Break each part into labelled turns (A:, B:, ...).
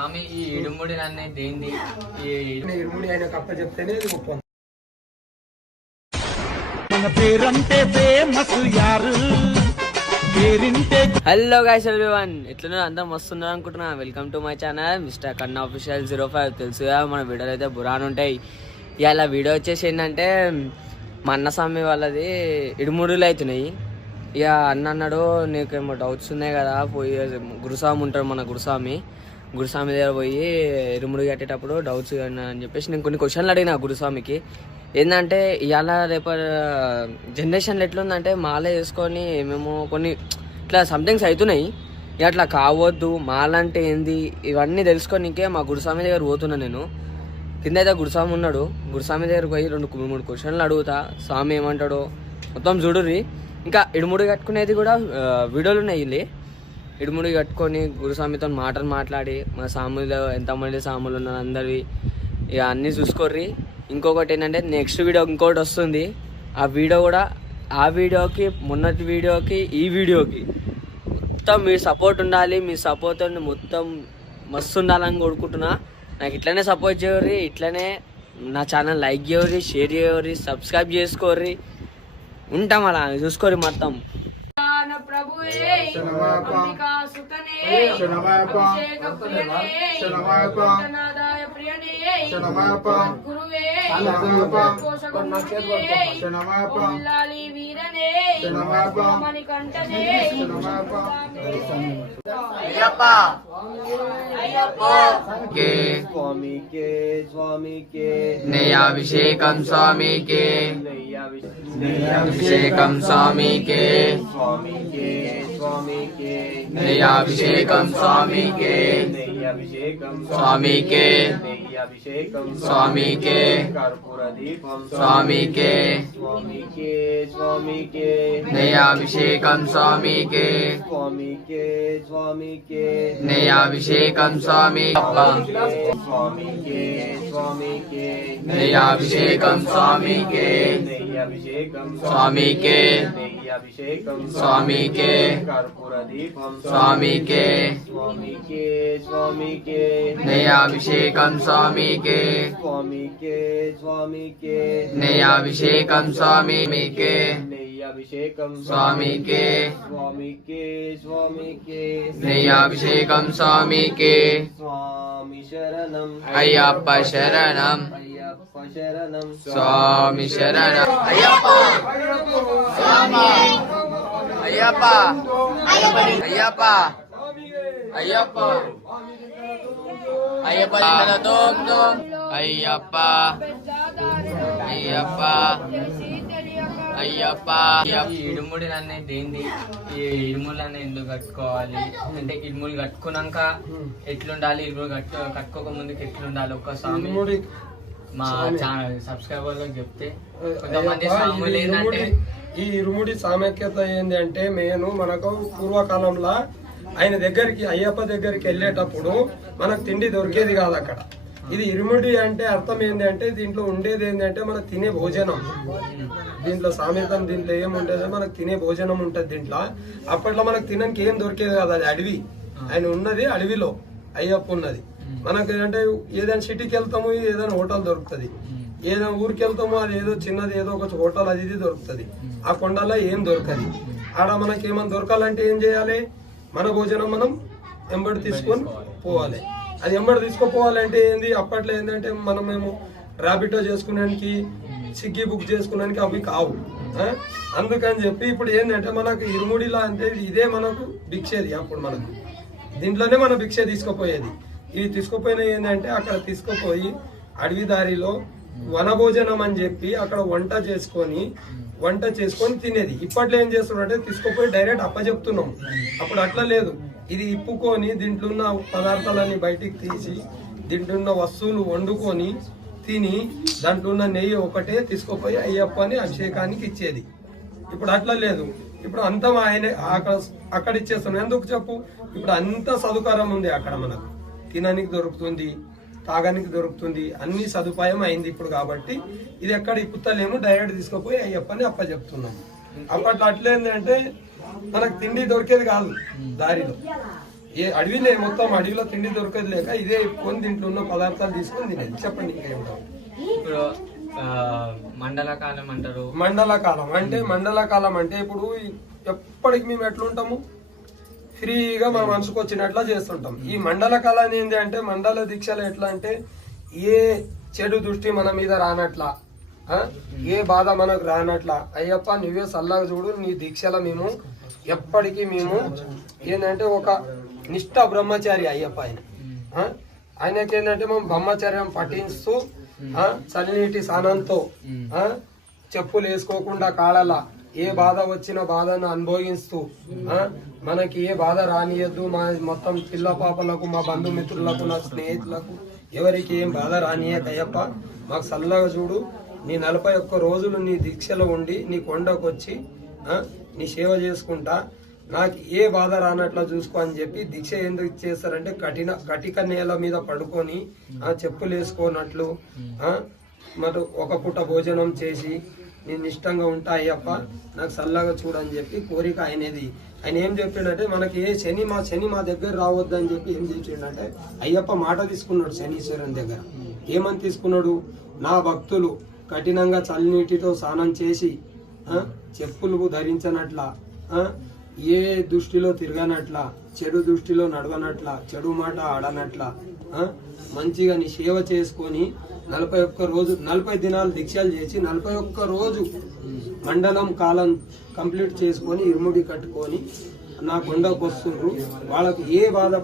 A: స్వామి ఈ ఇడుముడి నన్ను దేంది ఈ
B: ఇరుముడి ఆయన కప్ప చెప్తేనే ఇది గొప్ప
C: మన పేరంటే ఫేమస్ యారు? పేరింటే
A: హలో గైస్ ఎవ్రీవన్ ఎట్లున్నారు? అందరం వస్తున్నారు అనుకుంటున్నా. Welcome to my channel mister Kanna official zero five తెలుసుగా మన వీడియోలు అయితే బురాన్ ఉంటాయి. ఇవాళ వీడియో వచ్చేసి ఏంటంటే మా అన్న స్వామి వాళ్ళది ఇడుముడులు అవుతున్నాయి. ఇక అన్న అన్నాడు నీకేమో డౌట్స్ ఉన్నాయి కదా పోయి గురుస్వామి ఉంటాడు మన గురుస్వామి. గురుస్వామి దగ్గర పోయి ఇరుముడు కట్టేటప్పుడు డౌట్స్ అని చెప్పేసి నేను కొన్ని క్వశ్చన్లు అడిగిన గురుస్వామికి. ఏంటంటే ఇవాళ రేపు జనరేషన్లో ఎట్లుందంటే మాల వేసుకొని మేము కొన్ని ఇట్లా సంథింగ్స్ అవుతున్నాయి ఇక అట్లా కావద్దు మాల అంటే ఏంది ఇవన్నీ తెలుసుకోనికే మా గురుస్వామి దగ్గర పోతున్నా నేను. కింద అయితే గురుస్వామి ఉన్నాడు. గురుస్వామి దగ్గర పోయి రెండు మూడు క్వశ్చన్లు అడుగుతా. స్వామి ఏమంటాడో మొత్తం చూడుర్రి. ఇంకా ఇడుముడు కట్టుకునేది కూడా వీడియోలు ఉన్నాయి ఇడుముడి కట్టుకొని గురుస్వామితో మాటలు మాట్లాడి మా సాములు ఎంతమంది సాములు ఉన్నారు అందరివి ఇక అన్నీ చూసుకోర్రి. ఇంకొకటి ఏంటంటే నెక్స్ట్ వీడియో ఇంకోటి వస్తుంది. ఆ వీడియో కూడా ఆ వీడియోకి మొన్నటి వీడియోకి ఈ వీడియోకి మొత్తం మీ సపోర్ట్ ఉండాలి మీ సపోర్ట్ మొత్తం మస్తు ఉండాలని కోరుకుంటున్నా. నాకు ఇట్లనే సపోర్ట్ చేయరు ఇట్లనే నా ఛానల్ లైక్ చేయరు షేర్ చేయరు సబ్స్క్రైబ్ చేసుకోర్రి. ఉంటాం అలా చూసుకోరు మొత్తం. ప్రభువే అంబికా సుతనే అభిషేక ప్రియనే జగన్నాథాయ ప్రియనే గురువే పోషకుడియే ఇల్లాలి వీరనే మణికంఠనే
D: స్వామికే స్వామికే
A: నయాభిషేకం స్వామికే అభిషేకం స్వామికే
D: స్వామికే స్వామికే
A: నయాభిషేకం స్వామికే
D: అభిషేకం
A: స్వామికే
D: అభిషేకం
A: స్వామికే
D: కర్పూర దీపం
A: స్వామికే
D: స్వామికే స్వామికే
A: నయాభిషేకం స్వామికే
D: స్వామికే స్వామికే
A: నయాభిషేకం స్వామి
D: స్వామికే స్వామికే
A: నయాభిషేకం స్వామికే
D: అభిషేకం
A: స్వామికే
D: అభిషేకం
A: స్వామికే
D: కర్పూర దీపం
A: స్వామికే
D: స్వామికే స్వామికే
A: నయాభిషేకం స్వామికే
D: స్వామికే స్వామికే
A: నయాభిషేకం స్వామికే
D: అభిషేకం
A: స్వామికే
D: స్వామికే స్వామికే
A: నయాభిషేకం స్వామికే
D: స్వామి శరణం
A: అయ్యప్ప శరణం
D: అయ్యప్ప శరణం
A: స్వామి శరణం అయ్యప్ప అయ్యప్ప అయ్యప్ప అయ్యప్ప అయ్యప్ప తోం తోం అయ్యప్ప అయ్యప్ప అయ్యప్ప. ఇడుముడి అనే దేంది ఈ ఇడుములు అనే ఎందుకు కట్టుకోవాలి? అంటే ఇడుములు కట్టుకున్నాక ఎట్లుండాలి? ఇడుములు కట్టు కట్టుకోక ముందుకు ఎట్లుండాలి? ఒక్క స్వామి మా ఛానల్ సబ్స్క్రైబర్లకు చెప్తే కొంతమంది స్వాములు
B: ఈ
A: ఏంటంటే
B: ఇరుముడి ఈ ఇరుముడి సామఖ్యత ఏంది అంటే నేను మనకు పూర్వకాలంలో ఆయన దగ్గరికి అయ్యప్ప దగ్గరికి వెళ్ళేటప్పుడు మనకు తిండి దొరికేది కాదు అక్కడ. ఇది ఇరుముడి అంటే అర్థం ఏంది అంటే దీంట్లో ఉండేది ఏంది అంటే మనకు తినే భోజనం. దీంట్లో సామెతం దీంట్లో ఏం ఉండేది? మనకు తినే భోజనం ఉంటది దీంట్లో. అప్పట్లో మనకు తినడానికి ఏం దొరికేది కాదు అది అడవి. ఆయన ఉన్నది అడవిలో అయ్యప్ప ఉన్నది మనకి అంటే ఏదైనా సిటీకి వెళ్తాము ఏదైనా హోటల్ దొరుకుతుంది. ఏదైనా ఊరికి వెళ్తామో అది ఏదో చిన్నది ఏదో ఒక హోటల్ అది ఇది దొరుకుతుంది. ఆ కొండలో ఏం దొరకదు. ఆడ మనకి ఏమైనా దొరకాలంటే ఏం చేయాలి? మన భోజనం మనం ఎంబడి తీసుకొని పోవాలి. అది ఎంబడి తీసుకుపోవాలంటే ఏంది? అప్పట్లో ఏంటంటే మనం మేము ర్యాపిడో చేసుకునేకి స్విగ్గీ బుక్ చేసుకునేకి అవి కావు. అందుకని చెప్పి ఇప్పుడు ఏంటంటే మనకు ఇరుముడిలా అంటే ఇదే మనకు భిక్షేది అప్పుడు మనకు. దీంట్లోనే మనం భిక్ష తీసుకుపోయేది. ఇది తీసుకుపోయిన ఏంటంటే అక్కడ తీసుకుపోయి అడవి దారిలో వనభోజనం అని చెప్పి అక్కడ వంట చేసుకొని వంట చేసుకొని తినేది. ఇప్పట్లో ఏం చేస్తున్నారంటే తీసుకుపోయి డైరెక్ట్ అప్పచెప్తున్నాం అప్పుడు అట్లా లేదు. ఇది ఇప్పుకొని దీంట్లో ఉన్న పదార్థాలన్నీ బయటికి తీసి దీంట్లో ఉన్న వస్తువులు వండుకొని తిని దాంట్లో ఉన్న నెయ్యి ఒకటే తీసుకుపోయి అయ్యప్పని అభిషేకానికి ఇచ్చేది. ఇప్పుడు అట్లా లేదు. ఇప్పుడు అంతా ఆయన అక్కడ అక్కడ ఇచ్చేస్తున్నాం ఎందుకు చెప్పు? ఇప్పుడు అంత సదుకారం ఉంది అక్కడ మనకు. తినడానికి దొరుకుతుంది. తాగడానికి దొరుకుతుంది. అన్ని సదుపాయం అయింది ఇప్పుడు కాబట్టి ఇది ఎక్కడ ఇప్పుతలేము డైరెక్ట్ తీసుకుపోయి అయ్యప్పని అప్ప చెప్తున్నాం అప్పట్లో అట్లేందంటే మనకు తిండి దొరికేది కాదు దారిలో. ఏ అడవిలే మొత్తం అడవిలో తిండి దొరకదు లేక ఇదే కొని దీంట్లో ఉన్న పదార్థాలు తీసుకొని తినేది. చెప్పండి ఇంకేం కావాలి?
A: ఇప్పుడు ఆ, మండల కాలం అంటారు.
B: మండల కాలం అంటే మండల కాలం అంటే ఇప్పుడు ఎప్పటికి మేము ఎట్లుంటాము? ఫ్రీగా మన మనసుకు వచ్చినట్లా చేస్తుంటాం. ఈ మండల కాలం ఏంటి అంటే మండల దీక్షలు ఎట్లా అంటే ఏ చెడు దృష్టి మన మీద రానట్లా ఏ బాధ మనకు రానట్లా. అయ్యప్ప నువ్వే సల్లాగా చూడు నీ దీక్షల మేము ఎప్పటికీ మేము ఏంటంటే ఒక నిష్ఠ బ్రహ్మచారి అయ్యప్ప ఆయన. ఆయనకి ఏంటంటే మేము బ్రహ్మచర్యం పఠిస్తూ చలినీటి స్నానంతో చెప్పులు వేసుకోకుండా కాడలా ఏ బాధ వచ్చిన బాధను అనుభవిస్తూ మనకి ఏ బాధ రానియద్దు. మా మొత్తం పిల్ల పాపలకు మా బంధుమిత్రులకు నా స్నేహితులకు ఎవరికి ఏం బాధ రానియకయ్యప్ప. మాకు చల్లగా చూడు నీ నలభై ఒక్క రోజులు నీ దీక్షలో ఉండి నీ కొండకు వచ్చి నీ సేవ చేసుకుంటా. నాకు ఏ బాధ రానట్లా చూసుకో అని చెప్పి దీక్ష ఎందుకు చేస్తారంటే కఠిన కటిక నేల మీద పడుకొని చెప్పులు వేసుకోనట్లు మరి ఒక పూట భోజనం చేసి నేను ఇష్టంగా ఉంటా అయ్యప్ప నాకు చల్లగా చూడని చెప్పి కోరిక ఆయనది. ఆయన ఏం చెప్పిండంటే మనకి ఏ శని మా శని మా దగ్గర రావద్దు అని చెప్పి ఏం చెప్పిండంటే అయ్యప్ప మాట తీసుకున్నాడు శనీశ్వరుని దగ్గర. ఏమని తీసుకున్నాడు? నా భక్తులు కఠినంగా చల్లనీటితో స్నానం చేసి చెప్పులు ధరించనట్ల ఏ దృష్టిలో తిరగనట్ల చెడు దృష్టిలో నడవనట్ల చెడు మాట ఆడనట్ల మంచిగా నీ సేవ చేసుకొని నలభై ఒక్క రోజు నలభై దినాలు దీక్షలు చేసి నలభై ఒక్క రోజు మండలం కాలం కంప్లీట్ చేసుకొని ఇరుముడి కట్టుకొని నా గుండకు వస్తుండ్రు. వాళ్ళకు ఏ బాధ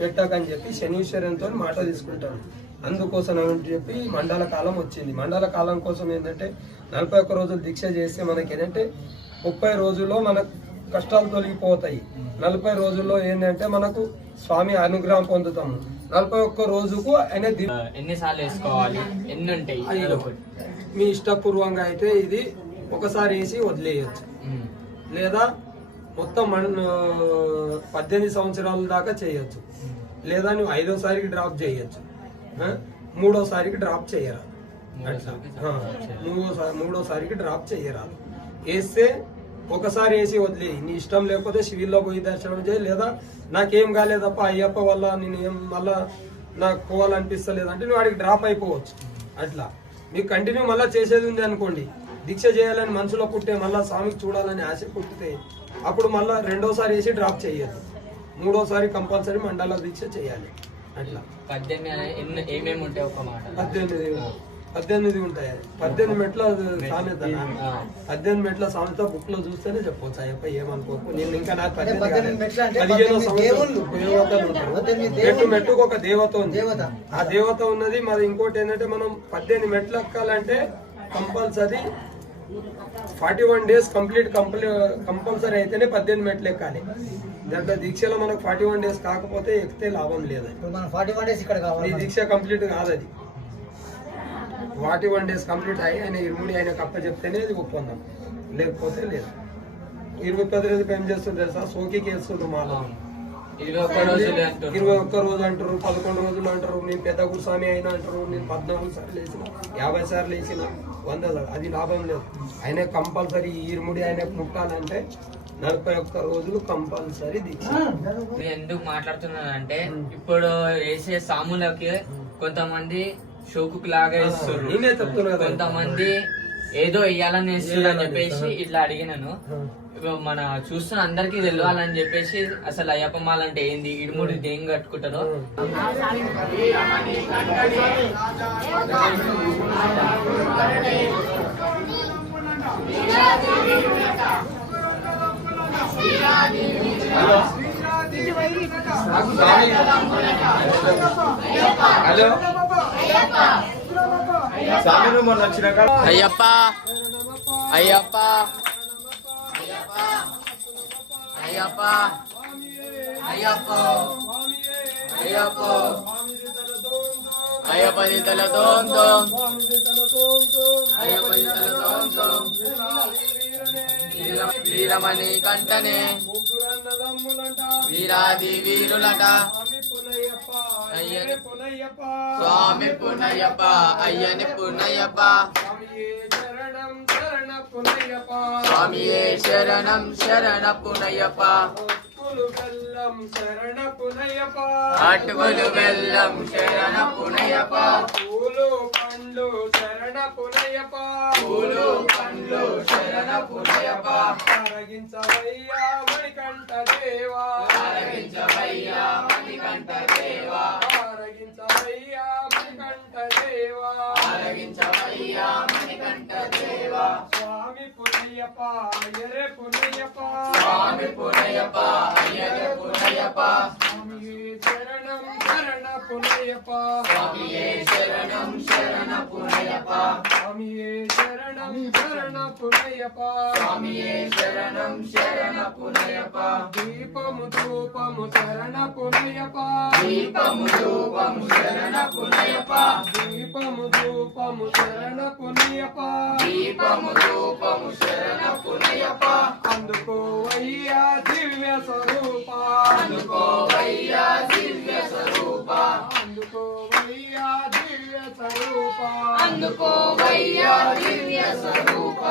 B: పెట్టకని చెప్పి శనీశ్వరంతో మాట తీసుకుంటాను అందుకోసం అని చెప్పి మండల కాలం వచ్చింది. మండల కాలం కోసం ఏంటంటే నలభై ఒక్క రోజులు దీక్ష చేస్తే మనకి ఏంటంటే ముప్పై రోజుల్లో మనకు కష్టాలు తొలగిపోతాయి. నలభై రోజుల్లో ఏంటంటే మనకు స్వామి అనుగ్రహం పొందుతాము నలభై ఒక్క రోజుకు ఆయన
A: ఎన్నిసార్లు వేసుకోవాలి? ఎన్ని ఉంటాయి.
B: మీ ఇష్టపూర్వంగా అయితే ఇది ఒకసారి వేసి వదిలేయచ్చు. లేదా మొత్తం పద్దెనిమిది సంవత్సరాల దాకా చేయొచ్చు. లేదా నువ్వు ఐదోసారికి డ్రాప్ చేయొచ్చు? మూడోసారికి డ్రాప్ చేయరాదు. మూడోసారి మూడోసారికి డ్రాప్ చేయరాదు. వేస్తే ఒకసారి వేసి వదిలే. నీ ఇష్టం లేకపోతే సివిల్లో పోయి దర్శనం చేయి లేదా నాకేం కాలేదప్ప అయ్యప్ప వల్ల నేను ఏం మళ్ళా నాకు పోవాలనిపిస్తలేదు అంటే నువ్వు వాడికి డ్రాప్ అయిపోవచ్చు. అట్లా. మీకు కంటిన్యూ మళ్ళీ చేసేది ఉంది అనుకోండి. దీక్ష చేయాలని మనసులో పుట్టే మళ్ళీ స్వామికి చూడాలని ఆశ పుట్టితే అప్పుడు మళ్ళీ రెండోసారి వేసి డ్రాప్ చేయొద్దు. మూడోసారి కంపల్సరీ మండల దీక్ష చేయాలి. అట్లా.
A: పద్దెనిమిది ఏమేమి ఉంటాయి ఒక మాట?
B: పద్దెనిమిది. పద్దెనిమిది ఉంటాయి. పద్దెనిమిది మెట్ల సామెత. పద్దెనిమిది మెట్ల సామెత బుక్లో చూస్తేనే చెప్పవచ్చు అయ్యప్ప ఏమనుకోకు? నేను ఇంకా నాకు. పదిహేనో. దేవతలు ఉంటారు
E: పద్దెనిమిది
B: మెట్టు మెట్టుకు ఒక దేవత ఉంది.
E: దేవత.
B: ఆ దేవత ఉన్నది. మరి ఇంకోటి ఏంటంటే మనం పద్దెనిమిది మెట్లు ఎక్కాలంటే compulsory forty one days complete కంప్లీ compulsory అయితేనే పద్దెనిమిది మెట్లు ఎక్కాలి. దాంట్లో దీక్షలో మనకు ఫార్టీ వన్ డేస్ కాకపోతే ఎక్కితే లాభం లేదు.
E: ఫార్టీ వన్ డేస్ కావాలి
B: దీక్ష కంప్లీట్ కాదు అది. ఫార్టీ వన్ డేస్ కంప్లీట్ అయ్యి ఆయన ఇరుముడి ఆయన కప్ప చెప్తేనే అది ఒప్పందం. లేకపోతే లేదు. ఇరవై పది రోజులు ఏం చేస్తుంది తెలుసా? సోకికి వేస్తుంది మాల.
A: ఇరవై ఒక్క
B: రోజు అంటారు పదకొండు రోజులు అంటారు నేను పెద్ద గురుస్వామి అయినా అంటారు నేను పద్నాలుగు సార్లు వేసిన యాభై సార్లు వేసిన వంద. అది లాభం లేదు. ఆయన కంపల్సరీ ఇరుముడి ఆయనకు ముట్టాలంటే నలభై ఒక్క రోజులు కంపల్సరీ దీక్ష.
A: నేను ఎందుకు మాట్లాడుతున్నానంటే ఇప్పుడు వేసే సాములకి కొంతమంది షోకు లాగా ఇస్తారు
B: నేనే చెప్తున్నా కదా.
A: కొంతమంది ఏదో వేయాలని వేస్తారు అని చెప్పేసి ఇట్లా అడిగినాను. మన చూస్తున్న అందరికి తెలియాలని చెప్పేసి అసలు అయ్యప్ప మాల అంటే ఏంది? ఇడుముడి దేం కట్టుకుంటారో
D: హలో.
A: అయ్యప్ప. అయ్యప్ప. అయ్యప్ప. అయ్యప్ప. అయ్యప్ప. అయ్యప్ప తల దోంతో అయ్యప్ప తల దోంతో వీరమణి కంటనే వీరాది వీరులట. స్వామి పునయ్యప్ప అయ్యని పునయ్యప్ప. స్వామియే శరణం శరణ
B: బెల్లం శరణ పునయ్యప్ప.
A: అటుకులు బెల్లం శరణ పునయప
B: పూలు పండ్లు శరణ పునయ్యప్ప.
A: పూలు పండ్లు శరణ పునయప
B: ఆరగించవయ్యా మణికంఠ దేవా
A: ఆరగించవయ్యా మణికంఠ దేవా
B: ఆరగించవయ్యా మణికంఠ దేవా
A: ఆరగించవయ్యా మణికంఠ దేవా
B: స్వామి పునయ్యప్ప అయ్యరే పునయ్యప్ప
A: స్వామి పునయప అయ్యయ్య పునయప
B: స్వామి శరణం శరణ పునయ్యప్ప
A: స్వామియే శరణం శరణ పునయప
B: స్వామియే శరణం శరణ పునయ్యప్ప
A: స్వామియే శరణం శరణ పునయప.
B: దీపము ధూపము శరణ పునయ్యప్ప
A: దీపము ధూపము శరణ పునయప.
B: దీపము ధూపము శరణ పునయ్యప్ప
A: దీపము ధూపము శరణ పునయప.
B: అందుకోవయ్యా దివ్య స్వరూప.
A: అందుకోవయ్యా దివ్య స్వరూప
B: అందుకోవయ్యా దివ్య స్వరూప
A: అందుకోవయ్యా దివ్య స్వరూప.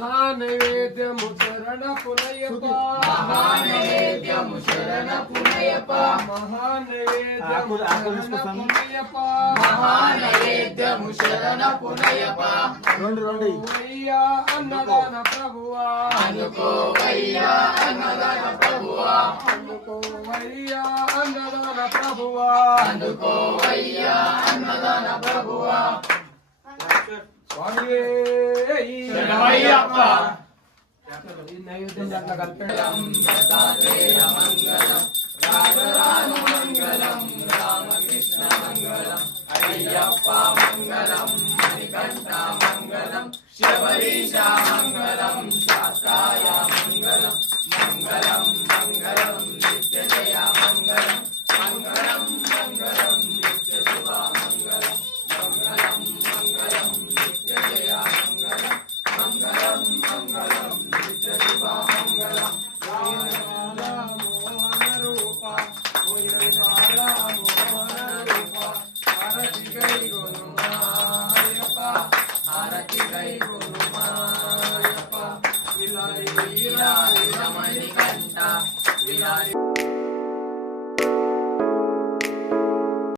B: మహానైవేద్యము శరణ పునయ్యప్ప
A: మహానైవేద్యము శరణ పునయప
B: మహానైవేద్యము శరణ పునయ్యప్ప
A: మహానైవేద్యము శరణ పునయప
B: అన్నదాన ప్రభువా.
A: అందుకోవయ్యా అన్నదాన ప్రభువా.
B: అందుకోవయ్యా అన్నదాన ప్రభువా.
A: అందుకోవయ్యా అన్నదాన ప్రభువా.
B: స్వామియే
D: శరణమయ్యప్ప.
B: ఈ నైవేద్యం దాంట్లో కలిపాడు